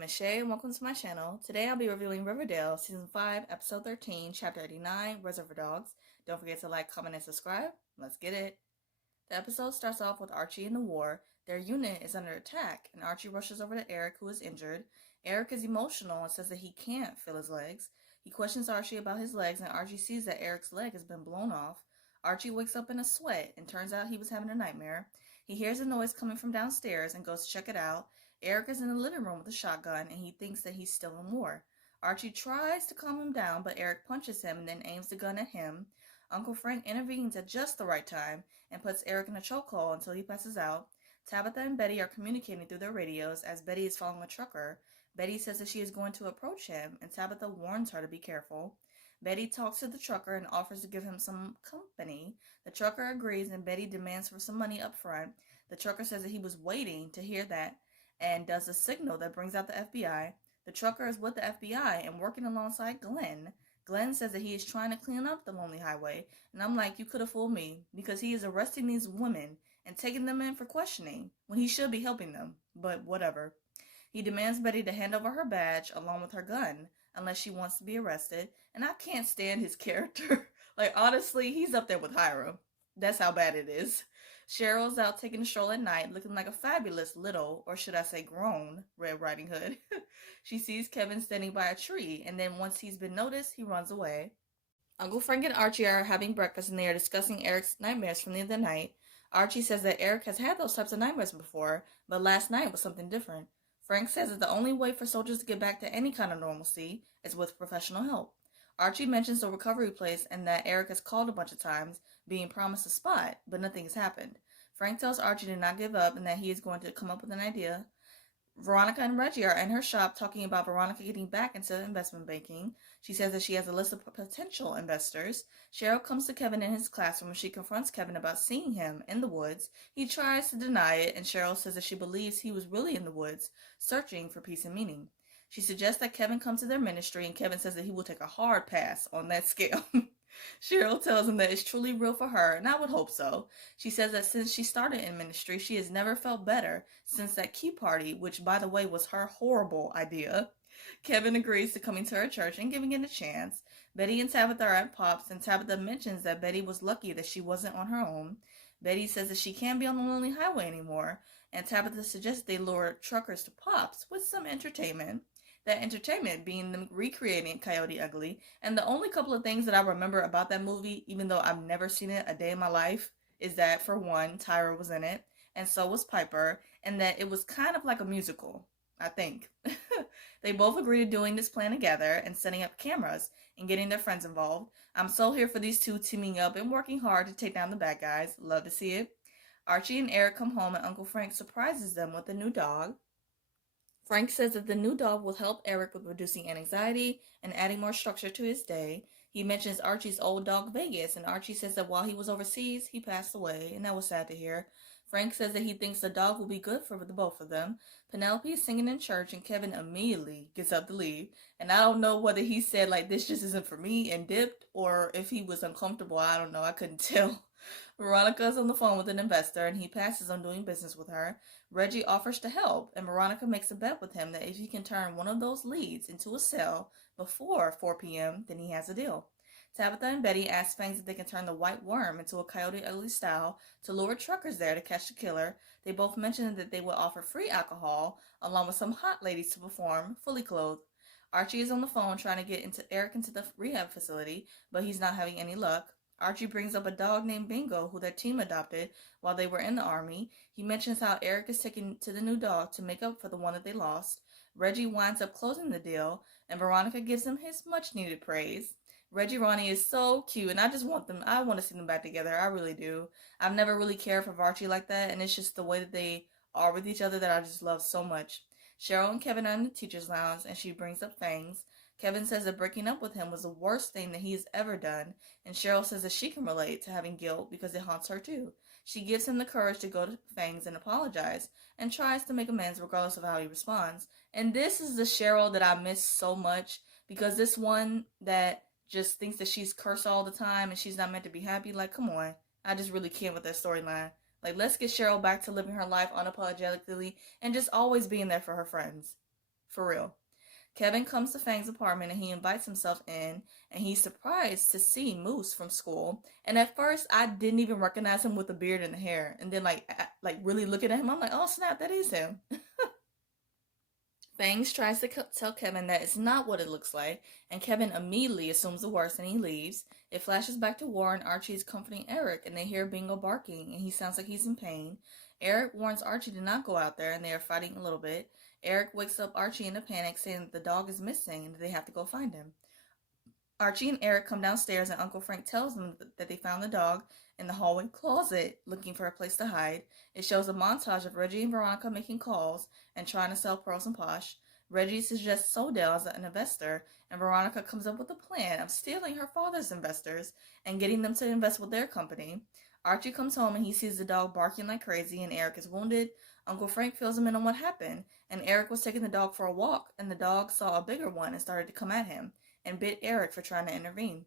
name is Shay and welcome to my channel. Today I'll be reviewing Riverdale, Season 5, Episode 13, Chapter 89, Reservoir Dogs. Don't forget to like, comment, and subscribe. Let's get it. The episode starts off with Archie in the war. Their unit is under attack, and Archie rushes over to Eric, who is injured. Eric is emotional and says that he can't feel his legs. He questions Archie about his legs, and Archie sees that Eric's leg has been blown off. Archie wakes up in a sweat, and turns out he was having a nightmare. He hears a noise coming from downstairs and goes to check it out. Eric is in the living room with a shotgun, and he thinks that he's still in war. Archie tries to calm him down, but Eric punches him and then aims the gun at him. Uncle Frank intervenes at just the right time and puts Eric in a chokehold until he passes out. Tabitha and Betty are communicating through their radios as Betty is following a trucker. Betty says that she is going to approach him, and Tabitha warns her to be careful. Betty talks to the trucker and offers to give him some company. The trucker agrees, and Betty demands for some money up front. The trucker says that he was waiting to hear that and does a signal that brings out the FBI. The trucker is with the FBI and working alongside Glenn. Glenn says that he is trying to clean up the lonely highway, and I'm like, you could have fooled me, because he is arresting these women and taking them in for questioning when he should be helping them, but whatever. He demands Betty to hand over her badge along with her gun, unless she wants to be arrested, and I can't stand his character. Like, honestly, he's up there with Hiram. That's how bad it is. Cheryl's out taking a stroll at night, looking like a fabulous little, or should I say grown, Red Riding Hood. She sees Kevin standing by a tree, and then once he's been noticed, he runs away. Uncle Frank and Archie are having breakfast, and they are discussing Eric's nightmares from the other night. Archie says that Eric has had those types of nightmares before, but last night was something different. Frank says that the only way for soldiers to get back to any kind of normalcy is with professional help. Archie mentions the recovery place and that Eric has called a bunch of times, being promised a spot, but nothing has happened. Frank tells Archie to not give up and that he is going to come up with an idea. Veronica and Reggie are in her shop talking about Veronica getting back into investment banking. She says that she has a list of potential investors. Cheryl comes to Kevin in his classroom and she confronts Kevin about seeing him in the woods. He tries to deny it, and Cheryl says that she believes he was really in the woods, searching for peace and meaning. She suggests that Kevin come to their ministry, and Kevin says that he will take a hard pass on that scale. Cheryl tells him that it's truly real for her, and I would hope so. She says that since she started in ministry, she has never felt better since that key party, which, by the way, was her horrible idea. Kevin agrees to coming to her church and giving it a chance. Betty and Tabitha are at Pop's, and Tabitha mentions that Betty was lucky that she wasn't on her own. Betty says that she can't be on the lonely highway anymore, and Tabitha suggests they lure truckers to Pop's with some entertainment. That entertainment being them recreating Coyote Ugly. And the only couple of things that I remember about that movie, even though I've never seen it a day in my life, is that, for one, Tyra was in it, and so was Piper, and that it was kind of like a musical, I think. They both agree to doing this plan together and setting up cameras and getting their friends involved. I'm so here for these two teaming up and working hard to take down the bad guys. Love to see it. Archie and Eric come home, and Uncle Frank surprises them with a new dog. Frank says that the new dog will help Eric with reducing anxiety and adding more structure to his day. He mentions Archie's old dog Vegas, and Archie says that while he was overseas, he passed away, and that was sad to hear. Frank says that he thinks the dog will be good for the both of them. Penelope is singing in church, and Kevin immediately gets up to leave. And I don't know whether he said, like, this just isn't for me and dipped, or if he was uncomfortable. I don't know. I couldn't tell. Veronica is on the phone with an investor, and he passes on doing business with her. Reggie offers to help, and Veronica makes a bet with him that if he can turn one of those leads into a sale before 4 p.m., then he has a deal. Tabitha and Betty ask Fangs if they can turn the white worm into a Coyote Ugly style to lure truckers there to catch the killer. They both mention that they will offer free alcohol, along with some hot ladies to perform, fully clothed. Archie is on the phone trying to get Eric into the rehab facility, but he's not having any luck. Archie brings up a dog named Bingo, who their team adopted while they were in the army. He mentions how Eric is taken to the new dog to make up for the one that they lost. Reggie winds up closing the deal, and Veronica gives him his much-needed praise. Reggie Ronnie is so cute, and I want to see them back together. I really do. I've never really cared for Archie like that, and it's just the way that they are with each other that I just love so much. Cheryl and Kevin are in the teacher's lounge, and she brings up Fangs. Kevin says that breaking up with him was the worst thing that he has ever done, and Cheryl says that she can relate to having guilt because it haunts her too. She gives him the courage to go to Fangs and apologize, and tries to make amends regardless of how he responds. And this is the Cheryl that I miss so much, because this one that just thinks that she's cursed all the time and she's not meant to be happy, like, come on. I just really can't with that storyline. Like, let's get Cheryl back to living her life unapologetically and just always being there for her friends. For real. Kevin comes to Fang's apartment and he invites himself in, and he's surprised to see Moose from school. And at first, I didn't even recognize him with the beard and the hair. And then, like really looking at him, I'm like, oh snap, that is him. Fangs tries to tell Kevin that it's not what it looks like, and Kevin immediately assumes the worst and he leaves. It flashes back to Warren. Archie is comforting Eric, and they hear Bingo barking, and he sounds like he's in pain. Eric warns Archie to not go out there, and they are fighting a little bit. Eric wakes up Archie in a panic, saying that the dog is missing and that they have to go find him. Archie and Eric come downstairs, and Uncle Frank tells them that they found the dog in the hallway closet looking for a place to hide. It shows a montage of Reggie and Veronica making calls and trying to sell Pearls and Posh. Reggie suggests Sodell as an investor, and Veronica comes up with a plan of stealing her father's investors and getting them to invest with their company. Archie comes home and he sees the dog barking like crazy, and Eric is wounded. Uncle Frank fills him in on what happened, and Eric was taking the dog for a walk, and the dog saw a bigger one and started to come at him and bit Eric for trying to intervene.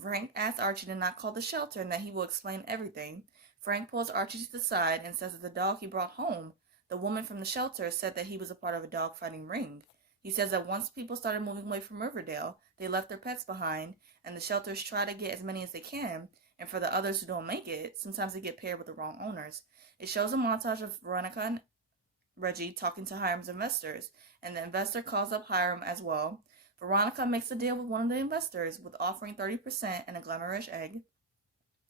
Frank asks Archie to not call the shelter and that he will explain everything. Frank pulls Archie to the side and says that the dog he brought home, the woman from the shelter, said that he was a part of a dog-fighting ring. He says that once people started moving away from Riverdale, they left their pets behind, and the shelters try to get as many as they can, and for the others who don't make it, sometimes they get paired with the wrong owners. It shows a montage of Veronica and Reggie talking to Hiram's investors, and the investor calls up Hiram as well. Veronica makes a deal with one of the investors with offering 30% and a glamorous egg.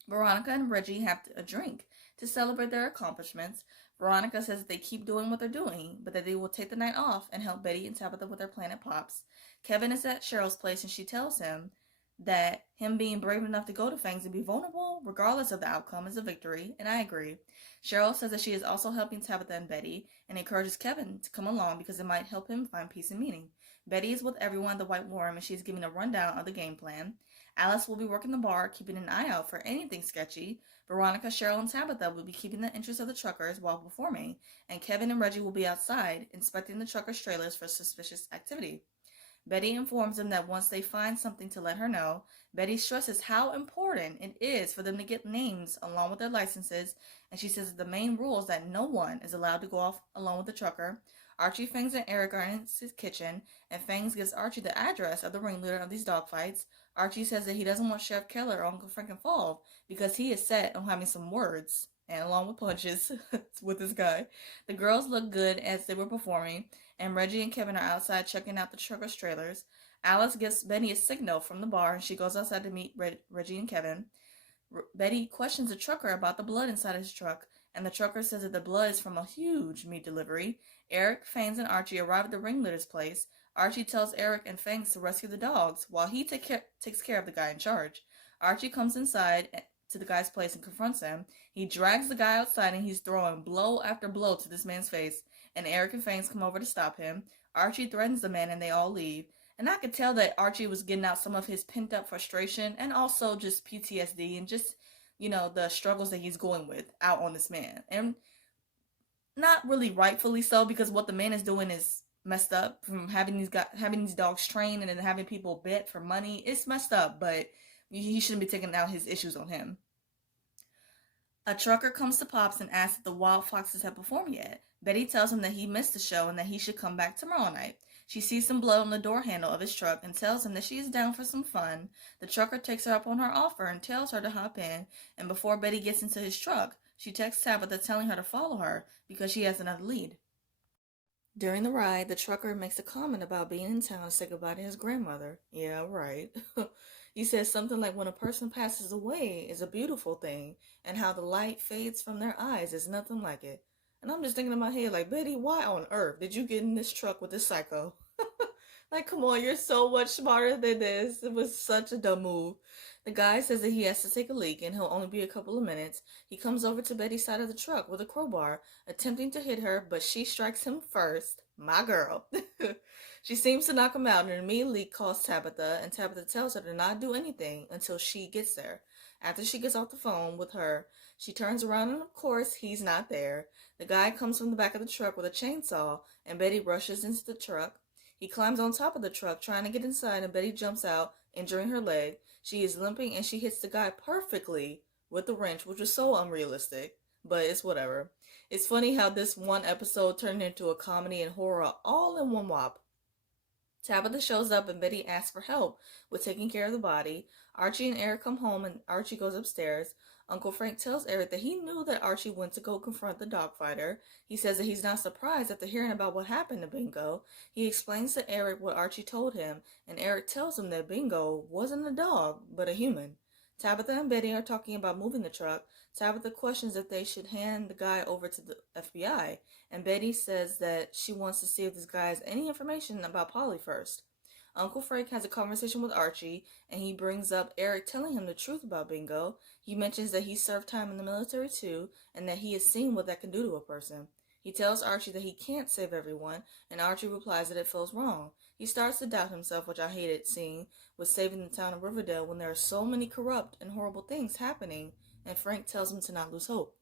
Veronica and Reggie have a drink to celebrate their accomplishments. Veronica says that they keep doing what they're doing, but that they will take the night off and help Betty and Tabitha with their Planet Pops. Kevin is at Cheryl's place and she tells him that him being brave enough to go to Fangs and be vulnerable, regardless of the outcome, is a victory, and I agree. Cheryl says that she is also helping Tabitha and Betty and encourages Kevin to come along because it might help him find peace and meaning. Betty is with everyone at the White Worm and she's giving a rundown of the game plan. Alice will be working the bar, keeping an eye out for anything sketchy. Veronica, Cheryl, and Tabitha will be keeping the interest of the truckers while performing, and Kevin and Reggie will be outside, inspecting the truckers' trailers for suspicious activity. Betty informs them that once they find something to let her know. Betty stresses how important it is for them to get names along with their licenses, and she says that the main rule is that no one is allowed to go off alone with the trucker. Archie, Fangs, and Eric are in his kitchen, and Fangs gives Archie the address of the ringleader of these dogfights. Archie says that he doesn't want Sheriff Keller or Uncle Frank involved because he is set on having some words, and along with punches, with this guy. The girls look good as they were performing, and Reggie and Kevin are outside checking out the truckers' trailers. Alice gives Betty a signal from the bar, and she goes outside to meet Reggie and Kevin. Betty questions the trucker about the blood inside his truck, and the trucker says that the blood is from a huge meat delivery. Eric, Fangs, and Archie arrive at the ringleader's place. Archie tells Eric and Fangs to rescue the dogs, while he takes care of the guy in charge. Archie comes inside to the guy's place and confronts him. He drags the guy outside, and he's throwing blow after blow to this man's face, and Eric and Fangs come over to stop him. Archie threatens the man, and they all leave. And I could tell that Archie was getting out some of his pent-up frustration and also just PTSD and just, the struggles that he's going with out on this man. And not really rightfully so, because what the man is doing is messed up. From having these dogs trained and then having people bet for money, it's messed up, but he shouldn't be taking out his issues on him. A trucker comes to Pops and asks if the Wild Foxes have performed yet. Betty tells him that he missed the show and that he should come back tomorrow night. She sees some blood on the door handle of his truck and tells him that she is down for some fun. The trucker takes her up on her offer and tells her to hop in, and before Betty gets into his truck, she texts Tabitha telling her to follow her because she has another lead. During the ride, the trucker makes a comment about being in town to say goodbye to his grandmother. Yeah, right. He says something like when a person passes away is a beautiful thing, and how the light fades from their eyes is nothing like it. And I'm just thinking in my head, like, Betty, why on earth did you get in this truck with this psycho? Like, come on, you're so much smarter than this. It was such a dumb move. The guy says that he has to take a leak and he'll only be a couple of minutes. He comes over to Betty's side of the truck with a crowbar, attempting to hit her, but she strikes him first. My girl. She seems to knock him out and immediately calls Tabitha, and Tabitha tells her to not do anything until she gets there. After she gets off the phone with her, she turns around and of course he's not there. The guy comes from the back of the truck with a chainsaw, and Betty rushes into the truck. He climbs on top of the truck trying to get inside, and Betty jumps out, injuring her leg. She is limping and she hits the guy perfectly with the wrench, which was so unrealistic, but it's whatever. It's funny how this one episode turned into a comedy and horror all in one whop. Tabitha shows up and Betty asks for help with taking care of the body. Archie and Eric come home and Archie goes upstairs. Uncle Frank tells Eric that he knew that Archie went to go confront the dog fighter. He says that he's not surprised after hearing about what happened to Bingo. He explains to Eric what Archie told him, and Eric tells him that Bingo wasn't a dog, but a human. Tabitha and Betty are talking about moving the truck. Tabitha questions if they should hand the guy over to the FBI, and Betty says that she wants to see if this guy has any information about Polly first. Uncle Frank has a conversation with Archie, and he brings up Eric telling him the truth about Bingo. He mentions that he served time in the military too, and that he has seen what that can do to a person. He tells Archie that he can't save everyone, and Archie replies that it feels wrong. He starts to doubt himself, which I hated seeing, with saving the town of Riverdale when there are so many corrupt and horrible things happening, and Frank tells him to not lose hope.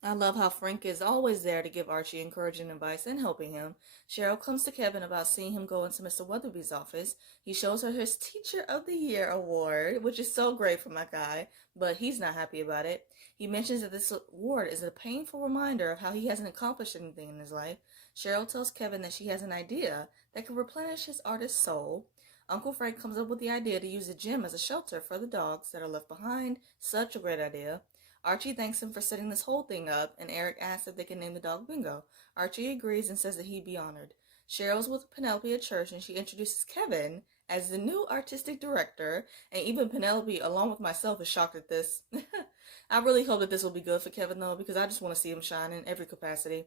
I love how Frank is always there to give Archie encouraging advice and helping him. Cheryl comes to Kevin about seeing him go into Mr. Weatherby's office. He shows her his Teacher of the Year award, which is so great for my guy, but he's not happy about it. He mentions that this award is a painful reminder of how he hasn't accomplished anything in his life. Cheryl tells Kevin that she has an idea that could replenish his artist's soul. Uncle Frank comes up with the idea to use the gym as a shelter for the dogs that are left behind. Such a great idea. Archie thanks him for setting this whole thing up, and Eric asks if they can name the dog Bingo. Archie agrees and says that he'd be honored. Cheryl's with Penelope at church, and she introduces Kevin as the new artistic director, and even Penelope, along with myself, is shocked at this. I really hope that this will be good for Kevin, though, because I just want to see him shine in every capacity.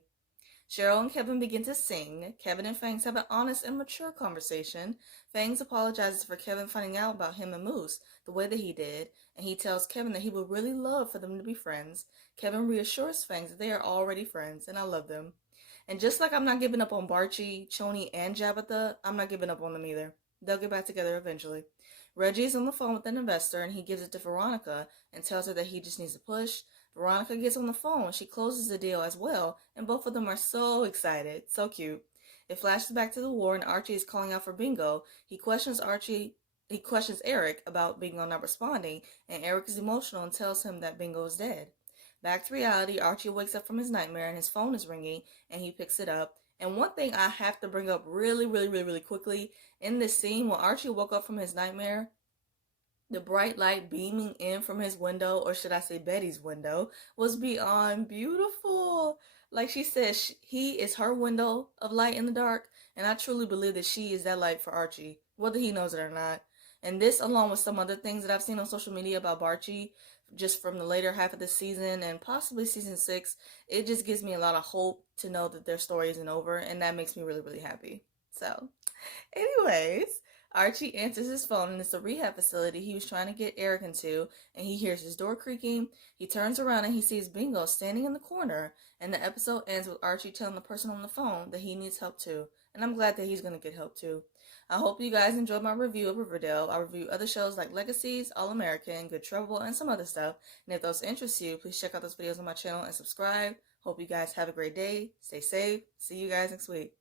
Cheryl and Kevin begin to sing. Kevin and Fangs have an honest and mature conversation. Fangs apologizes for Kevin finding out about him and Moose the way that he did, and he tells Kevin that he would really love for them to be friends. Kevin reassures Fangs that they are already friends, and I love them. And just like I'm not giving up on Barchi, Choni, and Jabitha, I'm not giving up on them either. They'll get back together eventually. Reggie is on the phone with an investor, and he gives it to Veronica and tells her that he just needs to push. Veronica gets on the phone. She closes the deal as well, and both of them are so excited. So cute. It flashes back to the war, and Archie is calling out for Bingo. He questions Eric about Bingo not responding, and Eric is emotional and tells him that Bingo is dead. Back to reality, Archie wakes up from his nightmare, and his phone is ringing, and he picks it up. And one thing I have to bring up really quickly, in this scene, when Archie woke up from his nightmare, the bright light beaming in from his window, or should I say Betty's window, was beyond beautiful. Like she said, he is her window of light in the dark, and I truly believe that she is that light for Archie, whether he knows it or not. And this, along with some other things that I've seen on social media about Barchi, just from the later half of the season and possibly season 6, it just gives me a lot of hope to know that their story isn't over, and that makes me really happy. So, anyways, Archie answers his phone, and it's a rehab facility he was trying to get Eric into, and he hears his door creaking. He turns around and he sees Bingo standing in the corner, and the episode ends with Archie telling the person on the phone that he needs help too, and I'm glad that he's going to get help too. I hope you guys enjoyed my review of Riverdale. I review other shows like Legacies, All-American, Good Trouble, and some other stuff, and if those interest you, please check out those videos on my channel and subscribe. Hope you guys have a great day. Stay safe. See you guys next week.